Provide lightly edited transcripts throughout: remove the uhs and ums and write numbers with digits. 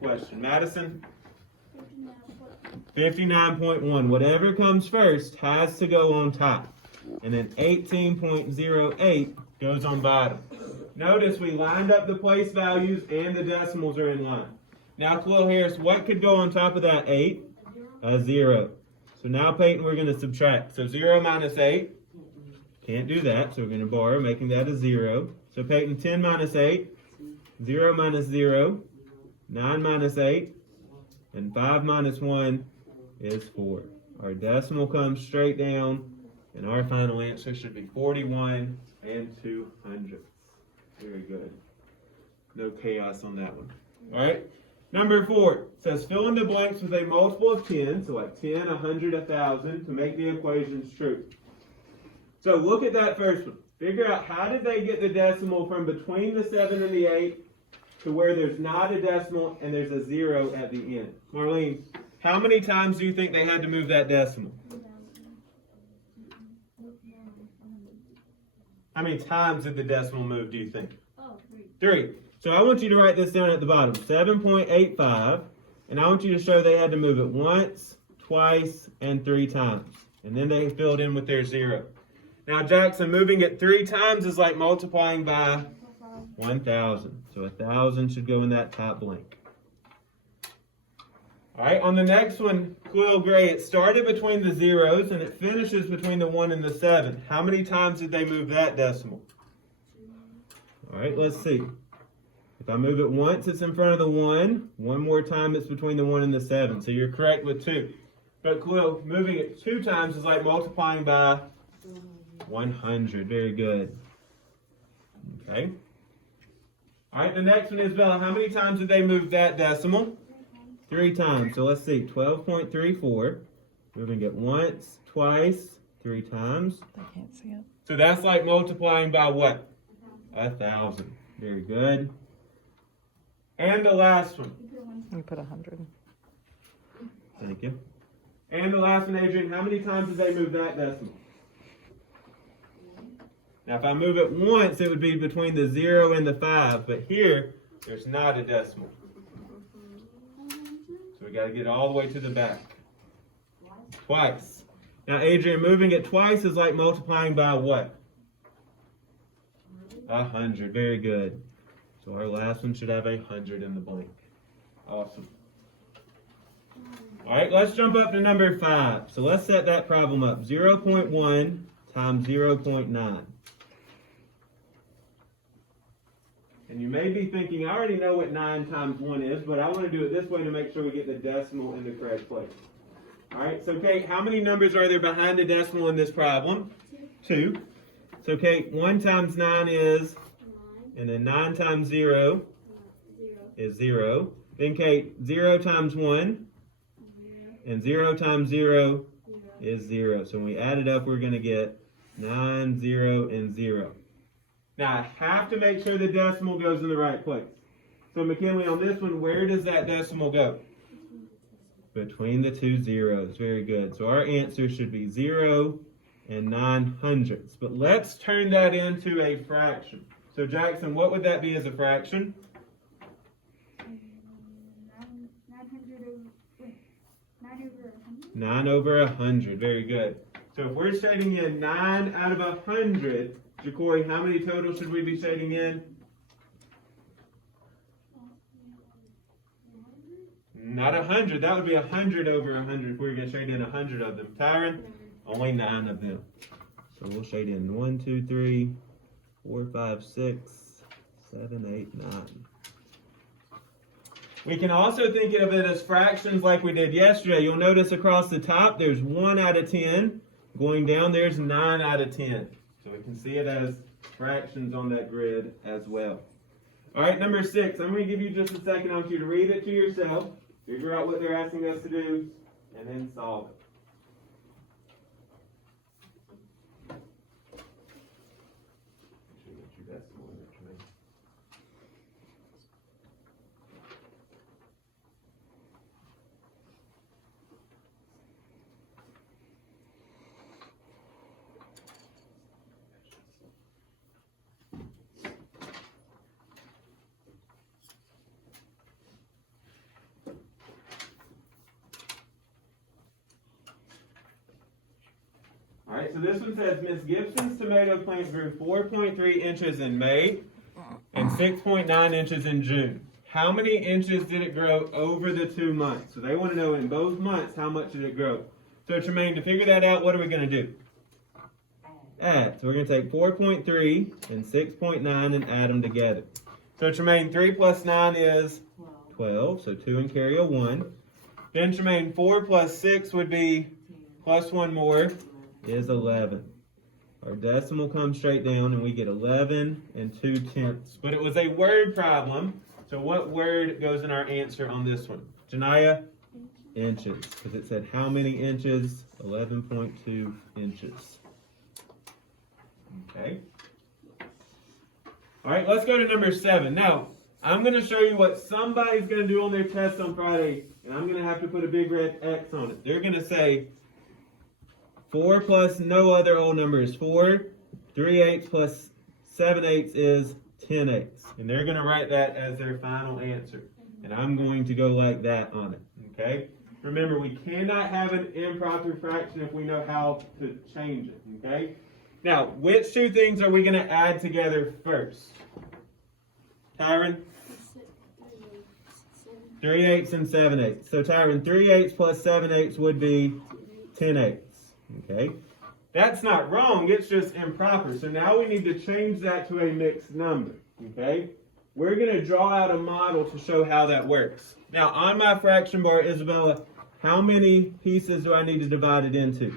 question. Madison? 59.1. Whatever comes first has to go on top. And then 18.08 goes on bottom. Notice we lined up the place values and the decimals are in line. Now, Khalil Harris, what could go on top of that 8? A 0. So now, Peyton, we're going to subtract. So 0 minus 8. Can't do that, so we're going to borrow, making that a 0. So Peyton, 10 minus 8. 0 minus 0. 9 minus 8. And 5 minus 1 is 4. Our decimal comes straight down, and our final answer should be 41 2/100. Very good. No chaos on that one. All right. Number 4 says fill in the blanks with a multiple of 10, so like 10, 100, 1,000, to make the equations true. So look at that first one. Figure out how did they get the decimal from between the 7 and the 8 to where there's not a decimal and there's a 0 at the end. Marlene, how many times do you think they had to move that decimal? How many times did the decimal move, do you think? Oh, 3. So I want you to write this down at the bottom. 7.85. And I want you to show they had to move it once, twice, and 3 times. And then they filled in with their 0. Now, Jackson, moving it 3 times is like multiplying by 1,000. So 1,000 should go in that top blank. All right, on the next one, Quill Gray, it started between the 0s and it finishes between the 1 and the 7. How many times did they move that decimal? All right, let's see. If I move it once, it's in front of the 1. One more time, it's between the 1 and the 7. So you're correct with 2. But Quill, moving it 2 times is like multiplying by 100. Very good. Okay. All right, the next one is, Bella, how many times did they move that decimal? 3 times. So let's see, 12.34. Moving it once, twice, 3 times. I can't see it. So that's like multiplying by what? 1,000. Very good. And the last one. You put 100. Thank you. And the last one, Adrian, how many times did they move that decimal? Now, if I move it once, it would be between the 0 and the 5. But here, there's not a decimal. So we got to get all the way to the back. Twice. Now, Adrian, moving it twice is like multiplying by what? 100. Very good. So our last one should have 100 in the blank. Awesome. All right, let's jump up to number 5. So let's set that problem up. 0.1 times 0.9. And you may be thinking, I already know what 9 times 1 is, but I want to do it this way to make sure we get the decimal in the correct place. All right, so Kate, how many numbers are there behind the decimal in this problem? 2. So Kate, 1 times 9 is? 9. And then 9 times 0 is 0. Then Kate, 0 times 1? 0. And 0 times 0 is 0. So when we add it up, we're going to get 9, 0, and 0. Now, I have to make sure the decimal goes in the right place. So McKinley, on this one, where does that decimal go? Between the 2 zeros. Very good. So our answer should be 0 and 900ths. But let's turn that into a fraction. So Jackson, what would that be as a fraction? 9 over 100. Very good. So if we're shading in 9 out of 100, Ja'Cory, how many total should we be shading in? Not 100. That would be 100 over 100 if we were going to shade in 100 of them. Tyron? Only 9 of them. So we'll shade in 1, 2, 3, 4, 5, 6, 7, 8, 9. We can also think of it as fractions like we did yesterday. You'll notice across the top there's 1 out of 10. Going down there's 9 out of 10. So we can see it as fractions on that grid as well. All right, number 6. I'm going to give you just a second. I want you to read it to yourself, figure out what they're asking us to do, and then solve it. Alright, so this one says Miss Gibson's tomato plant grew 4.3 inches in May and 6.9 inches in June. How many inches did it grow over the 2 months? So they want to know in both months how much did it grow. So Tremaine, to figure that out, what are we going to do? Add. So we're going to take 4.3 and 6.9 and add them together. So Tremaine, 3 plus 9 is 12, so 2 and carry a 1. Then Tremaine, 4 plus 6 would be plus 1 more is 11. Our decimal comes straight down and we get 11 and 2/10. But it was a word problem, so what word goes in our answer on this one? Janiyah? Inches, because it said how many inches? 11.2 inches. Okay. All right, let's go to number 7. Now, I'm going to show you what somebody's going to do on their test on Friday, and I'm going to have to put a big red X on it. They're going to say 4 plus no other whole number is 4. 3/8 plus 7/8 is 10/8. And they're going to write that as their final answer. And I'm going to go like that on it. Okay? Remember, we cannot have an improper fraction if we know how to change it. Okay? Now, which two things are we going to add together first? Tyron? 3/8 and 7/8. So Tyron, 3/8 plus 7/8 would be 10/8. Okay? That's not wrong, it's just improper. So now we need to change that to a mixed number. Okay? We're going to draw out a model to show how that works. Now, on my fraction bar, Isabella, how many pieces do I need to divide it into?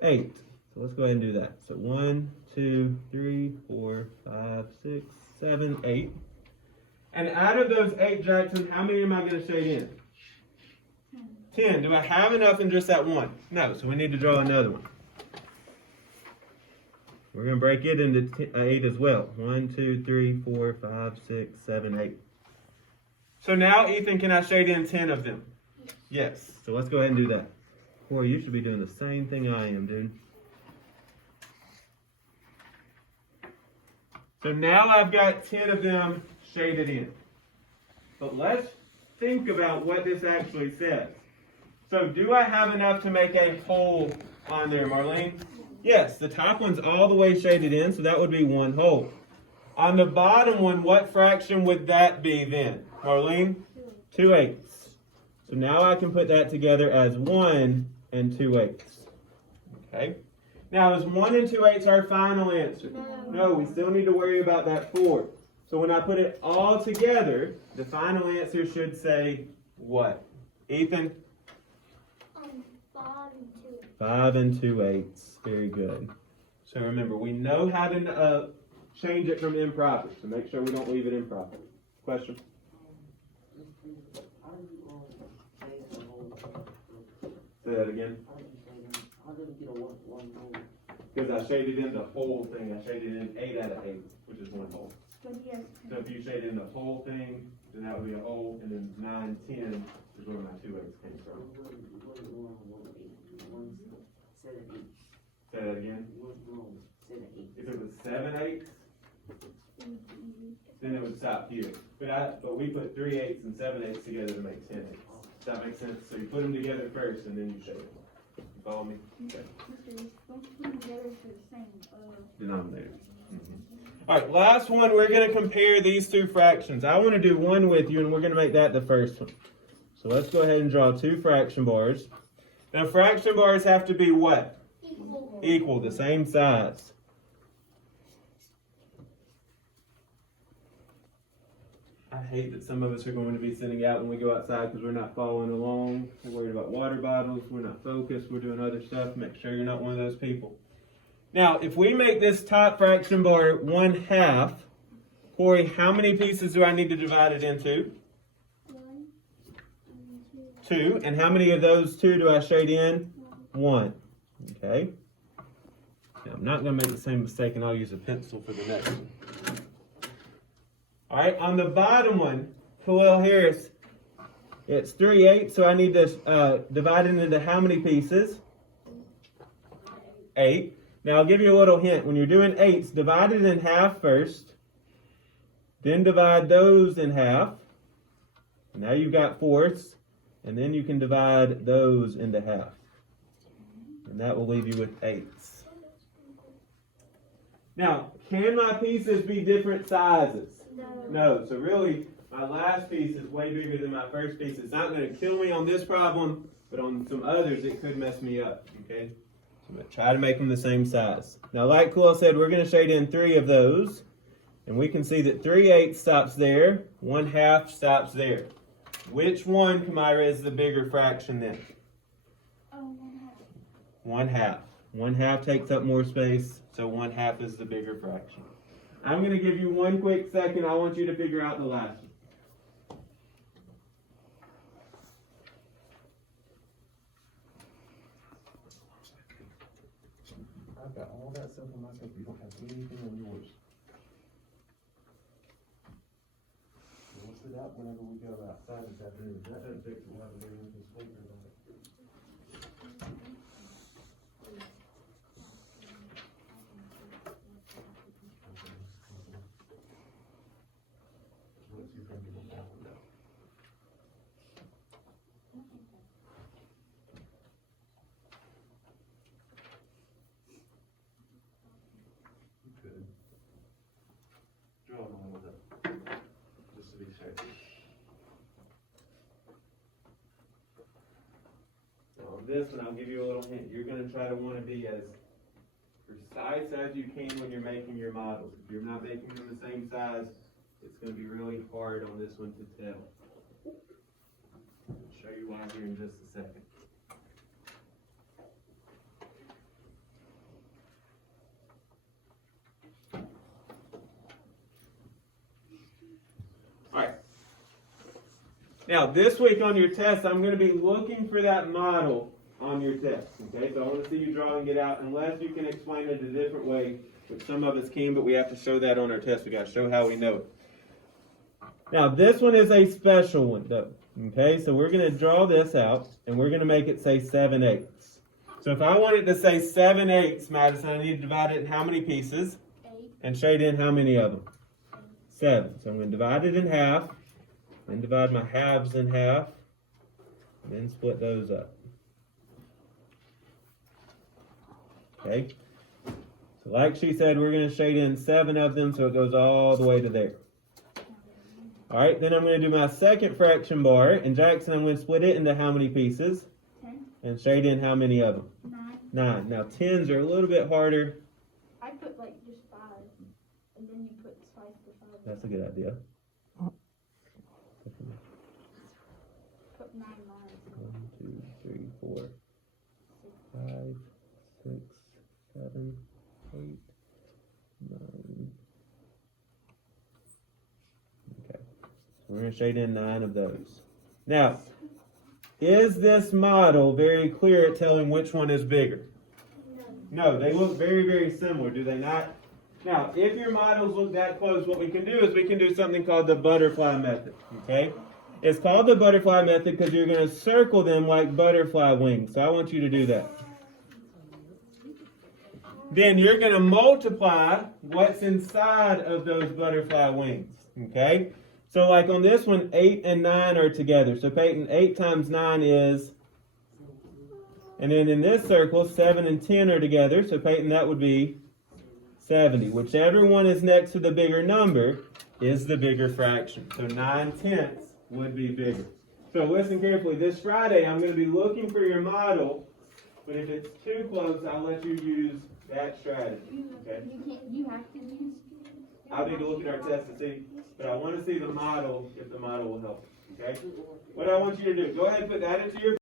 8. So let's go ahead and do that. So 1, 2, 3, 4, 5, 6, 7, 8. And out of those 8, Jackson, how many am I going to shade in? 10. Do I have enough in just that one? No, so we need to draw another one. We're going to break it into 8 as well. 1, 2, 3, 4, 5, 6, 7, 8. So now, Ethan, can I shade in 10 of them? Yes. So let's go ahead and do that. Corey, you should be doing the same thing I am, dude. So now I've got 10 of them shaded in. But let's think about what this actually says. So do I have enough to make a hole on there, Marlene? Yes, the top one's all the way shaded in, so that would be one hole. On the bottom one, what fraction would that be then? Marlene? 2/8. So now I can put that together as 1 and 2/8. Okay? Now, is 1 and 2/8 our final answer? No, we still need to worry about that 4. So when I put it all together, the final answer should say what? Ethan? 5 and 2/8. Very good. So remember, we know how to change it from improper. So make sure we don't leave it improper. Question? Say that again. Because I shaded in the whole thing. I shaded in 8 out of 8, which is one hole. So if you shaded in the whole thing, then that would be a hole, and then 9, 10 is where my 2/8 came from. Say that again. If it was 7/8, then it would stop here. But we put 3/8 and 7/8 together to make 10/8. Does that make sense? So you put them together first, and then you shade them. You follow me? Okay. Denominator. All right, last one, we're going to compare these two fractions. I want to do one with you, and we're going to make that the first one. So let's go ahead and draw two fraction bars. Now, fraction bars have to be what? Equal, the same size. I hate that some of us are going to be sitting out when we go outside because we're not following along. We're worried about water bottles. We're not focused. We're doing other stuff. Make sure you're not one of those people. Now, if we make this top fraction bar 1/2, Corey, how many pieces do I need to divide it into? 2. And how many of those 2 do I shade in? 1. Okay. Now, I'm not going to make the same mistake, and I'll use a pencil for the next one. All right, on the bottom one, Khalil Harris, it's 3/8, so I need to divide it into how many pieces? 8. Now, I'll give you a little hint. When you're doing 8s, divide it in half first. Then divide those in half. Now you've got 4ths. And then you can divide those into half. And that will leave you with 8s. Now, can my pieces be different sizes? No. So really, my last piece is way bigger than my first piece. It's not going to kill me on this problem, but on some others, it could mess me up. Okay? So I'm going to try to make them the same size. Now, like Cool said, we're going to shade in 3 of those. And we can see that 3/8 stops there, 1/2 stops there. Which one, Kamira, is the bigger fraction then? 1/2. 1/2 takes up more space, so 1/2 is the bigger fraction. I'm going to give you one quick second. I want you to figure out the last one. I've got all that stuff on myself. You don't have anything on yours. We'll sit out whenever we go outside this afternoon. That doesn't fix it. We'll have to do anything sleeping about it. What's you thinking of that one now? You could. Draw them all with it. Just to be safe. Now, on this one, I'll give you a little hint. You're going to try to want to be as precise as you can when you're making your models. If you're not making them the same size, it's going to be really hard on this one to tell. I'll show you why here in just a second. Alright. Now, this week on your test, I'm going to be looking for that model on your test. Okay, so I want to see you draw and get out, unless you can explain it a different way, which some of us can, but we have to show that on our test. We got to show how we know it. Now, this one is a special one, though. Okay, so we're going to draw this out, and we're going to make it say 7/8. So if I want it to say 7/8, Madison, I need to divide it in how many pieces? 8. And shade in how many of them? 7. So I'm going to divide it in half, then divide my halves in half, and then split those up. Okay? So like she said, we're going to shade in 7 of them, so it goes all the way to there. Alright, then I'm going to do my second fraction bar, and Jackson, I'm going to split it into how many pieces? 10. And shade in how many of them? 9. 9. Now 10s are a little bit harder. I put like just 5, and then you put twice the 5. That's a good idea. Put 9 lines. 1, 2, 3, 4, 5, 6, 7, 8, 9. Okay. So we're going to shade in 9 of those. Now, is this model very clear at telling which one is bigger? No, they look very, very similar, do they not? Now, if your models look that close, what we can do is we can do something called the butterfly method, okay? It's called the butterfly method because you're going to circle them like butterfly wings. So I want you to do that. Then you're going to multiply what's inside of those butterfly wings, okay? So like on this one, 8 and 9 are together. So Peyton, 8 times 9 is... And then in this circle, 7 and 10 are together. So Peyton, that would be 70. Whichever one is next to the bigger number is the bigger fraction. So 9/10 would be bigger. So listen carefully. This Friday, I'm going to be looking for your model. But if it's too close, I'll let you use that strategy. Okay? You have to use. I'll need to look at our test to see. But I want to see the model, if the model will help. Okay? What I want you to do, go ahead and put that into your